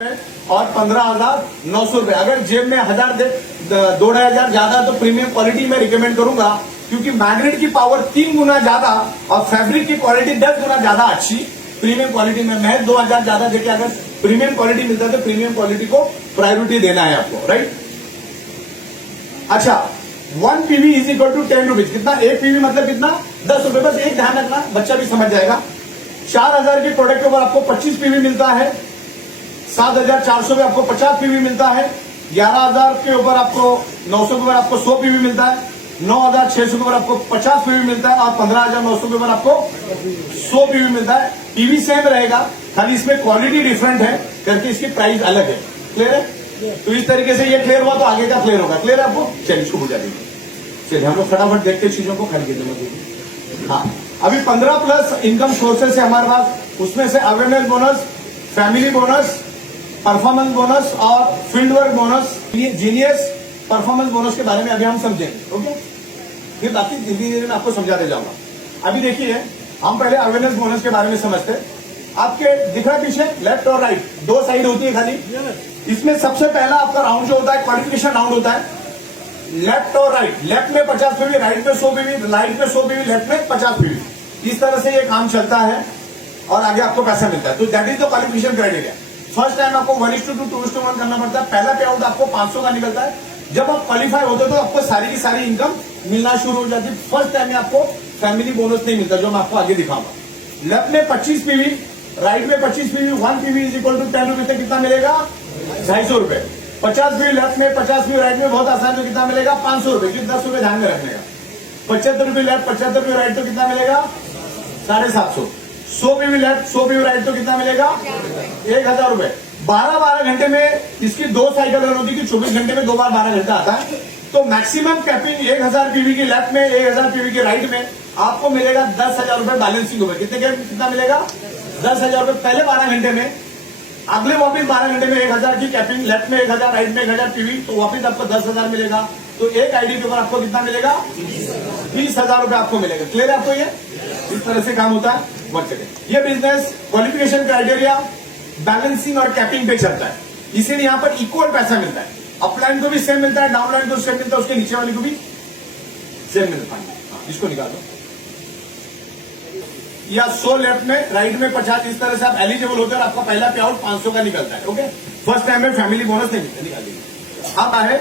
और 15,900 रुपए। अगर जेब में 1,000 दे 2,500 ज्यादा तो प्रीमियम क्वालिटी में रिकमेंड करूंगा, क्योंकि मैग्नेट की पावर 3 गुना ज्यादा और फैब्रिक की क्वालिटी 10 गुना ज्यादा अच्छी प्रीमियम क्वालिटी में। मैं 2,000 ज्यादा देके अगर प्रीमियम क्वालिटी मिलता है तो प्रीमियम क्वालिटी को प्रायोरिटी देना है आपको, राइट। अच्छा, 1 PV is equal to 10 rupees. कितना? 1 पीवी मतलब कितना? 10 रुपए। बस एक ध्यान रखना, बच्चा भी समझ जाएगा। 4,000 की प्रोडक्ट के ऊपर आपको 25 पीवी मिलता है, 7,400 में आपको 50 पीवी मिलता है, 11,000 के ऊपर आपको 900 के ऊपर आपको 100 पीवी मिलता है, 9,600 के ऊपर आपको 50 पीवी मिलता है और 15,900 के ऊपर आपको 100 पीवी मिलता है। पीवी सेम रहेगा, खाली इसमें क्वालिटी डिफरेंट है करके इसकी प्राइस अलग है। क्लियर है? तो इस तरीके से ये क्लियर हुआ तो आगे का क्लियर होगा। क्लियर है आपको? चलिए इसको बुझा दीजिए। चलिए हम लोग फटाफट देखते चीजों को खरीद देंगे। हाँ, अभी 15 प्लस इनकम सोर्सेस है हमारे पास। उसमें से awareness bonus, family bonus, performance bonus और field work bonus, genius performance bonus के बारे में अभी हम समझेंगे। ओके, फिर बाकी धीरे धीरे मैं आपको समझाते जाऊंगा। अभी देखिए, हम पहले अवेयरनेस बोनस के बारे में समझते हैं। आपके दिख रहा है पीछे लेफ्ट और राइट, दो साइड होती है खाली। इसमें सबसे पहला आपका राउंड जो होता है क्वालिफिकेशन राउंड होता है, लेफ्ट और राइट। लेफ्ट में 50 पीवी, राइट में 100 पीवी, राइट में 100 पीवी, लेफ्ट में 50 पीवी। इस तरह से ये काम चलता है और आगे आपको पैसा मिलता है। तो that is the qualification criteria. First time आपको 1:2, 2:1 करना पड़ता है। पहला पे आउट आपको 500 का निकलता है। जब आप क्वालिफाई होते हो तो आपको सारी की सारी इनकम मिलना शुरू हो जाती है। फर्स्ट टाइम में आपको फैमिली बोनस नहीं मिलता, जो मैं आपको आगे दिखाऊंगा। लेफ्ट में 25 पीवी, राइट में 25 PV, 1 PV is equal to 10 rupees से कितना मिलेगा? 250 रुपए। 50 पीवी लेफ्ट में, 50 पीवी राइट में, बहुत आसान। तो कितना मिलेगा? 500 रुपए। क्योंकि 10 रुपए ध्यान में रखने का। 75 रुपये लेफ्ट, 75 रुपये राइट, तो कितना मिलेगा? 750। 100 पीवी लेफ्ट, 100 पीवी राइट, तो कितना मिलेगा? 1,000 रुपए। 12 घंटे में इसकी 2 साइकिल रन होती है, 24 घंटे में 2 बार 12 घंटा आता है। तो मैक्सिमम कैपिंग 1,000 पीवी की लेफ्ट में, 1,000 पीवी की राइट में आपको मिलेगा 10,000 रुपए बैलेंसिंग होगा। कितना मिलेगा? 10,000 रुपए पहले 12 घंटे में। अगले वापिस 12 घंटे में 1,000 की कैपिंग, लेफ्ट में 1,000, राइट में 1,000 पीवी, तो वापिस आपको 10,000 मिलेगा। तो एक आईडी के ऊपर आपको कितना मिलेगा? 20,000 रुपए आपको मिलेगा। क्लियर है आपको? ये इस तरह से काम होता है। ये बिजनेस क्वालिफिकेशन क्राइटेरिया, बैलेंसिंग और कैपिंग पे चलता है। इसीलिए यहां पर इक्वल पैसा मिलता है। अपलाइन को भी सेम मिलता है, डाउनलाइन को सेम मिलता है, उसके नीचे वाली को भी सेम मिलता है। इसको निकालो। या 100 लेफ्ट में, राइट में 50, इस तरह से आप एलिजिबल होते हैं और आपका पहला पे आउट 500 का निकलता है। ओके, फर्स्ट टाइम में फैमिली बोनस नहीं मिलता। निकाल दीजिए।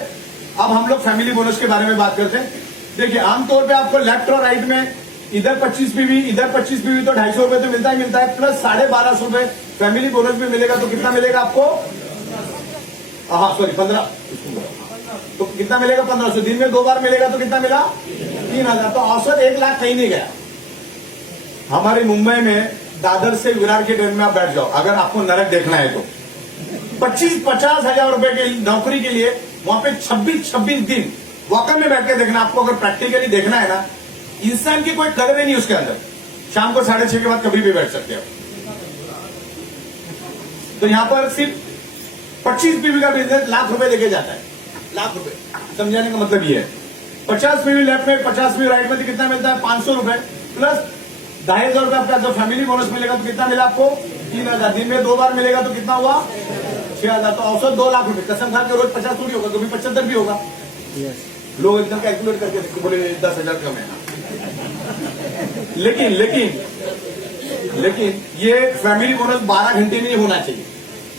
अब हम लोग फैमिली बोनस के बारे में बात करते हैं। देखिए, आमतौर पर आपको लेफ्ट और राइट में इधर 25 पीवी, इधर 25 पीवी, तो 250 रुपए तो मिलता ही मिलता है, प्लस 1250 रुपए फैमिली बोनस भी मिलेगा। तो कितना मिलेगा आपको? हाँ सॉरी, 15। तो कितना मिलेगा? 1500। दिन में 2 बार मिलेगा तो कितना मिला? 3,000। तो औसत 1 लाख कहीं नहीं गया। हमारे मुंबई में दादर से विरार के ट्रेन में आप बैठ जाओ, अगर आपको नरक देखना है तो 25-50 हजार रुपए की नौकरी के लिए वहां पे 26 दिन वॉकर में बैठ के देखना। आपको अगर प्रैक्टिकली देखना है ना, इंसान की कोई कदर ही नहीं उसके अंदर। शाम को 6:30 के बाद कभी भी बैठ सकते हो। तो यहां पर सिर्फ 25 पीवी का बिजनेस लाख रुपए लेके जाता है। लाख रुपए समझाने का मतलब ये है। 50 पीवी लेफ्ट में, 50 पीवी राइट में, तो कितना मिलता है? 500 रुपए प्लस 2,500 रुपए आपका जो फैमिली बोनस मिलेगा। तो कितना मिला आपको? 3,000। दिन में 2 बार मिलेगा तो कितना हुआ? 6,000। तो औसत 2 लाख रुपए। कसम खा के रोज 50 थोड़ी होगा, कभी 75 भी होगा। लोग एकदम कैलकुलेट करके देखते, बोले 10,000 कम है। लेकिन ये फैमिली बोनस 12 घंटे में ही होना चाहिए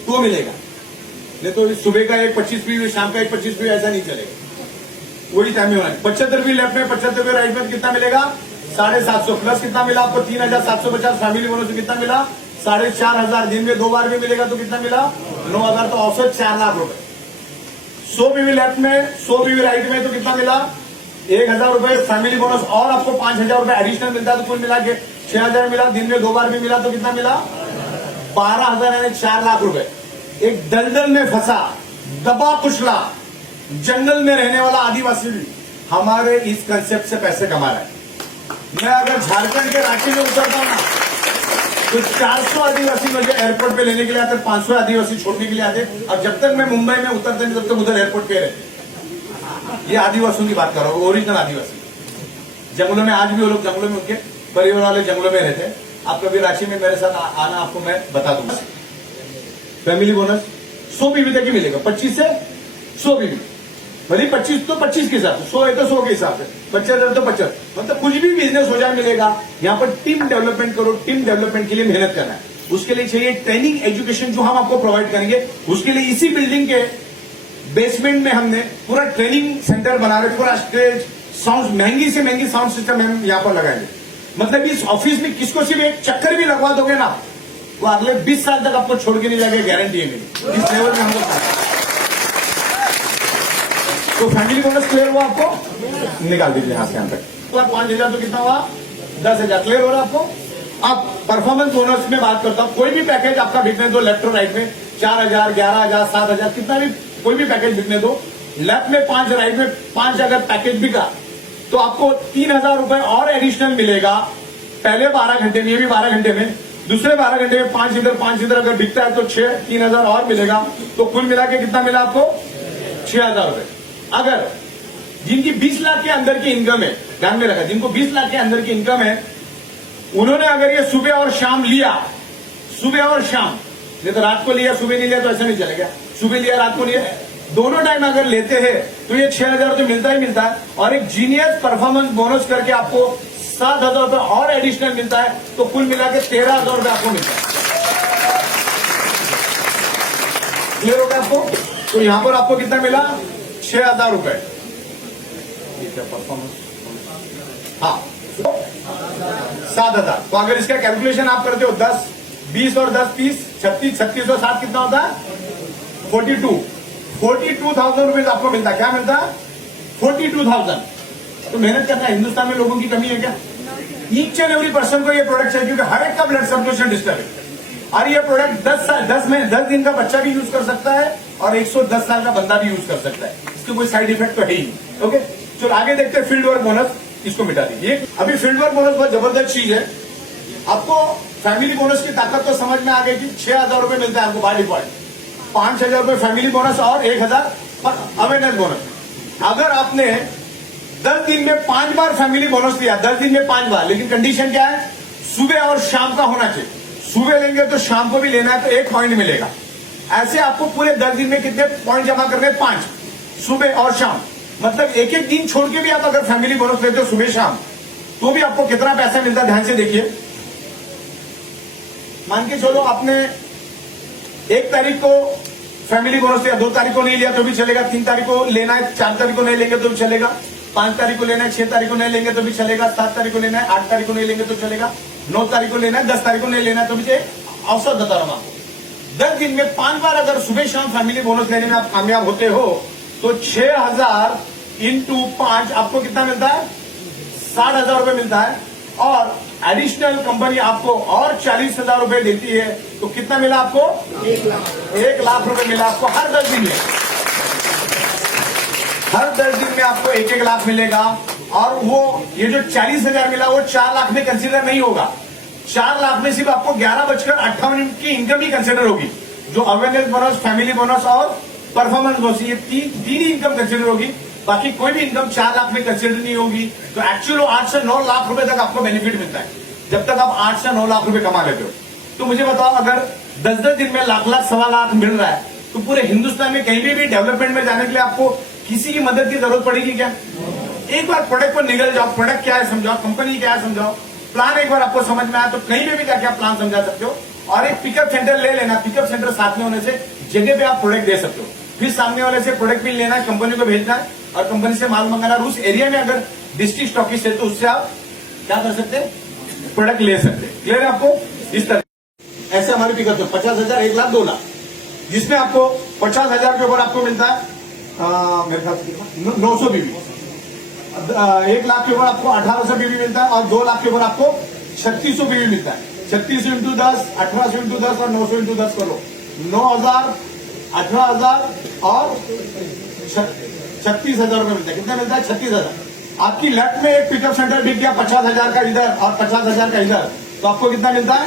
तो मिलेगा। नहीं तो सुबह का एक 25 पीवी, शाम का एक 25 पीवी, ऐसा नहीं चलेगा। वही टाइम में होना है। 75 पीवी लेफ्ट में, 75 पीवी राइट में, कितना मिलेगा? 750 प्लस कितना मिला आपको? 3,750। फैमिली बोनस में कितना मिला? 4,500। दिन में 2 बार भी मिलेगा तो कितना मिला? 9,000। तो औसत 4 लाख रुपए। 100 पीवी लेफ्ट में, 100 पीवी राइट में, तो कितना मिला? 1,000 रुपए फैमिली बोनस और आपको 5,000 रुपए एडिशनल मिलता है। तो कुल मिला के 6,000 मिला। दिन में 2 बार भी मिला तो कितना मिला? 12,000, यानी 4 लाख रुपए। एक दलदल में फंसा, दबा कुचला, जंगल में रहने वाला आदिवासी भी हमारे इस कंसेप्ट से पैसे कमा रहा है। मैं अगर झारखंड के रांची में उतरता हूं ना, तो 400 आदिवासी मुझे एयरपोर्ट पे लेने के लिए आते, 500 आदिवासी छोड़ने के लिए आते। और जब तक मैं मुंबई में उतरते नहीं, तब तक उधर एयरपोर्ट पे रहते। ये आदिवासियों की बात कर रहा हूँ, ओरिजिनल आदिवासी। जंगलों में आज भी वो लोग, जंगलों में उनके परिवार वाले जंगलों में रहते हैं। आप कभी रांची में मेरे साथ आना, आपको मैं बता दूंगा। फैमिली बोनस 100 बीबी तक ही मिलेगा, 25 से 100 बीबी, भले 25 तो 25 के हिसाब से, 100 है तो 100 के हिसाब से, 50 तो 50, मतलब कुछ भी बिजनेस हो जाए मिलेगा। यहाँ पर टीम डेवलपमेंट करो, टीम डेवलपमेंट के लिए मेहनत करना है, उसके लिए चाहिए ट्रेनिंग एजुकेशन जो हम आपको प्रोवाइड करेंगे। उसके लिए इसी बिल्डिंग के बेसमेंट में हमने पूरा ट्रेनिंग सेंटर बना रहे, पूरा स्टेज, साउंड, महंगी से महंगी साउंड सिस्टम हम यहाँ पर लगाएंगे। मतलब इस ऑफिस में किसको सिर्फ एक चक्कर भी लगवा दोगे ना, वो अगले 20 साल तक आपको छोड़ के नहीं जाएगा, गारंटी है मेरी। इस लेवल में हम लोग तो फैमिली बोनस क्लियर हुआ आपको, निकाल दीजिए यहां से यहां तक। तो 5,000 तो कितना हुआ, 10,000 क्लियर हो रहा है आपको। अब परफॉर्मेंस बोनस में बात करता हूं, कोई भी पैकेज आपका बिकने दो लेफ्ट और राइट में, 4,000, 11,000, 7,000, कितना भी कोई भी पैकेज बिकने दो, लेफ्ट में 5, राइट में 5 अगर पैकेज बिका तो आपको 3,000 रुपए और एडिशनल मिलेगा। पहले 12 घंटे में, ये भी 12 घंटे में, दूसरे 12 घंटे में 5 इधर 5 इधर अगर बिकता है तो 3,000 और मिलेगा। तो कुल मिला के कितना मिला आपको, 6,000 रुपए। अगर जिनकी 20 लाख के अंदर की इनकम है, ध्यान में रखा, जिनको 20 लाख के अंदर की इनकम है, उन्होंने अगर ये सुबह और शाम लिया, सुबह और शाम, नहीं तो रात को लिया सुबह नहीं लिया तो ऐसा नहीं चलेगा, सुबह लिया रात को लिया, दोनों टाइम अगर लेते हैं तो ये 6,000 तो मिलता ही मिलता है। और एक जीनियस परफॉर्मेंस बोनस करके आपको 7,000 रुपए और एडिशनल मिलता है, तो कुल मिला के 13,000 रुपए आपको मिलता है। क्लियर हो गया आपको? तो यहां पर आपको कितना मिला, 6,000 रुपए। परफॉर्मेंस, हाँ 7,000। तो अगर इसका कैलकुलेशन आप करते हो 10, 20 और 10, 30, 36, 36 और 7 कितना होता है, 42,000 रुपए आपको मिलता है। क्या मिलता है, 42,000। तो मेहनत करना है, हिंदुस्तान में लोगों की कमी है क्या? ईच एंड एवरी पर्सन को ये प्रोडक्ट चाहिए, क्योंकि हर एक का ब्लड सर्कुलेशन डिस्टर्ब है। और ये प्रोडक्ट 10 दिन का बच्चा भी यूज कर सकता है और 110 साल का बंदा भी यूज कर सकता है, इसके कोई साइड इफेक्ट तो है ही। ओके, चलो आगे देखते हैं फील्ड वर्क बोनस, इसको मिटा दीजिए। अभी फील्ड वर्क बोनस बहुत जबरदस्त चीज है। आपको फैमिली बोनस की ताकत तो समझ में आ गई कि 6,000 रुपए मिलता है आपको बाय डिफॉल्ट, 5,000 रुपए फैमिली बोनस और 1,000 अवेयरनेस बोनस। अगर आपने 10 दिन में 5 बार फैमिली बोनस लिया, 10 दिन में 5 बार, लेकिन कंडीशन क्या है, सुबह और शाम का होना चाहिए। सुबह लेंगे तो शाम को भी लेना है तो 1 पॉइंट मिलेगा। ऐसे आपको पूरे 10 दिन में कितने पॉइंट जमा करने, 5, सुबह और शाम। मतलब एक एक दिन छोड़ के भी आप अगर फैमिली बोनस लेते हो सुबह शाम, तो भी आपको कितना पैसा मिलता है, ध्यान से देखिए। मान के चलो आपने 1 तारीख को फैमिली बोनस लिया, 2 तारीख को नहीं लिया तो भी चलेगा, 3 तारीख को लेना है, 4 तारीख को नहीं लेंगे तो भी चलेगा, 5 तारीख को लेना है, 6 तारीख को नहीं लेंगे तो भी चलेगा, 7 तारीख को लेना है, 8 तारीख को नहीं लेंगे तो चलेगा, 9 तारीख को लेना है, 10 तारीख को नहीं लेना है तो भी अवसर बता रहा हूं आपको। 10 दिन में 5 बार अगर सुबह शाम फैमिली बोनस लेने में आप कामयाब होते हो तो 6,000 इंटू 5 आपको कितना मिलता है, 60,000 रुपए मिलता है। और एडिशनल कंपनी आपको और 40,000 रुपए देती है, तो कितना मिला आपको, 1 लाख रुपए मिला आपको हर 10 दिन में। हर 10 दिन में आपको 1-1 लाख मिलेगा। और वो ये जो 40,000 मिला वो 4 लाख में कंसीडर नहीं होगा। 4 लाख में सिर्फ आपको 11:58 की इनकम ही कंसीडर होगी, जो अवेयरनेस बोनस, फैमिली बोनस और परफॉर्मेंस बोनस, ये तीन ही इनकम कंसीडर होगी। बाकी कोई भी इनकम 4 लाख में कंसीडर नहीं होगी। तो एक्चुअली 8 से 9 लाख रुपए तक आपको बेनिफिट मिलता है, जब तक आप 8 से 9 लाख रुपए कमा लेते हो। तो मुझे बताओ, अगर 10-10 दिन में लाख, सवा लाख मिल रहा है, तो पूरे हिंदुस्तान में कहीं भी डेवलपमेंट में जाने के लिए आपको किसी की मदद की जरूरत पड़ेगी क्या? एक बार प्रोडक्ट पर निकल जाओ, प्रोडक्ट क्या है समझाओ, कंपनी क्या है समझाओ, प्लान एक बार आपको समझ में आया तो कहीं पे भी जाके आप प्लान समझा सकते हो। और एक पिकअप सेंटर ले लेना, पिकअप सेंटर साथ में होने से जगह पे आप प्रोडक्ट दे सकते हो। फिर सामने वाले से प्रोडक्ट भी लेना है, कंपनी को भेजना है और कंपनी से माल मंगाना। और उस एरिया में अगर डिस्ट्रिक्ट स्टॉकिस्ट है तो उससे आप क्या कर सकते हैं, प्रोडक्ट ले सकते हैं। क्लियर है आपको? इस तरह ऐसे हमारी पिकअप है 50,000, 1 लाख, 2 लाख, जिसमें आपको 50,000 के ऊपर आपको मिलता है मेरे ख्याल से 900 बीबी, 1 लाख के ऊपर आपको 1,800 बीबी मिलता है और 2 लाख के ऊपर आपको 3,600 बीबी मिलता है। 36 इंटू 10, 1800 इंटू 10 और 900 इंटू 10 करो, 9,000, 18,000 और 36,000 रुपए मिलता है। कितना मिलता है? 36,000। आपकी लेफ्ट में एक पिकअप सेंटर बिक गया 50,000 का इधर और 50,000 का इधर, तो आपको कितना मिलता है?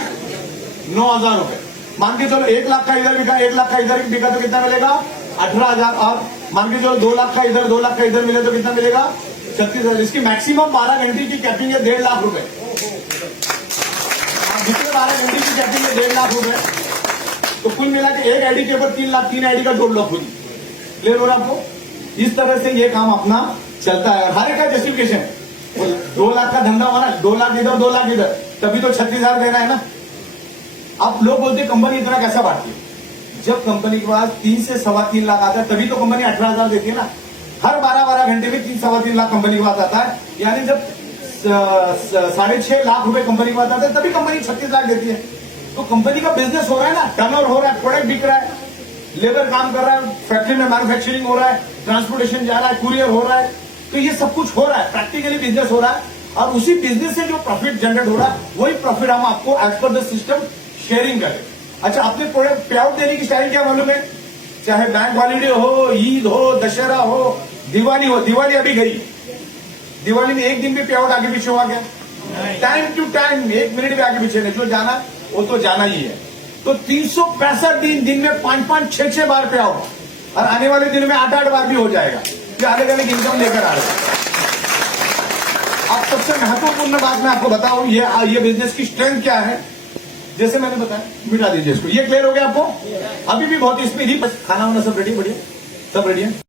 9,000 रुपए। मान के चलो 1 लाख का इधर बिका, 1 लाख का इधर बिका तो कितना मिलेगा? 18,000। और मान के चलो 2 लाख का इधर, 2 लाख का इधर मिले तो कितना मिलेगा? 36,000। इसकी मैक्सिमम 12 घंटे की कैपिंग है 1.5 लाख रुपए। जितने 12 घंटे की कैपिंग है 1.5 लाख रुपए। तो कुल मिला के एक आईडी के ऊपर 3 लाख, 3 आईडी का 2 लाख खुली। क्लियर हो रहा आपको? इस तरह से ये काम अपना चलता है। और हर एक का जस्टिफिकेशन है। 2 लाख का धंधा हुआ ना, 2 लाख इधर 2 लाख इधर, तभी तो 36,000 देना है ना। आप लोग बोलते कंपनी इतना कैसा बांटती है? जब कंपनी के पास 3 से 3.25 लाख आता है तभी तो कंपनी 18,000 देती है ना। हर 12-12 घंटे में 3-3.25 लाख कंपनी के पास आता है, यानी जब 6.5 लाख रुपए कंपनी के पास आता है तभी कंपनी 36 लाख देती है। तो कंपनी का बिजनेस हो रहा है ना, टर्नओवर हो रहा है, प्रोडक्ट बिक रहा है, लेबर काम कर रहा है, फैक्ट्री में मैन्युफैक्चरिंग हो रहा है, ट्रांसपोर्टेशन जा रहा है, कुरियर हो रहा है, तो ये सब कुछ हो रहा है, प्रैक्टिकली बिजनेस हो रहा है। और उसी बिजनेस से जो प्रॉफिट जनरेट हो रहा है वही प्रॉफिट हम आपको as per the system sharing करें। अच्छा, अपने प्रोडक्ट पे आउट देने की स्टाइल क्या मालूम है? चाहे बैंक हॉलीडे हो, ईद हो, दशहरा हो, दिवाली हो। दिवाली अभी गई, दिवाली में एक दिन भी पे आउट आगे पीछे हुआ क्या? टाइम टू टाइम, 1 मिनट भी आगे पीछे नहीं, जो जाना वो तो जाना ही है। तो 365 दिन में 5-5, 6-6 बार पे आउट, और आने वाले दिन में 8-8 बार भी हो जाएगा। ये अलग अलग इनकम लेकर आ रहे हैं। अब सबसे महत्वपूर्ण बात मैं आपको बताऊं, ये बिजनेस की स्ट्रेंथ क्या है, जैसे मैंने बताया, मिटा दीजिए इसको। ये क्लियर हो गया आपको? अभी भी बहुत इसमें ही खाना वाना सब रेडी, बढ़िया सब रेडी है।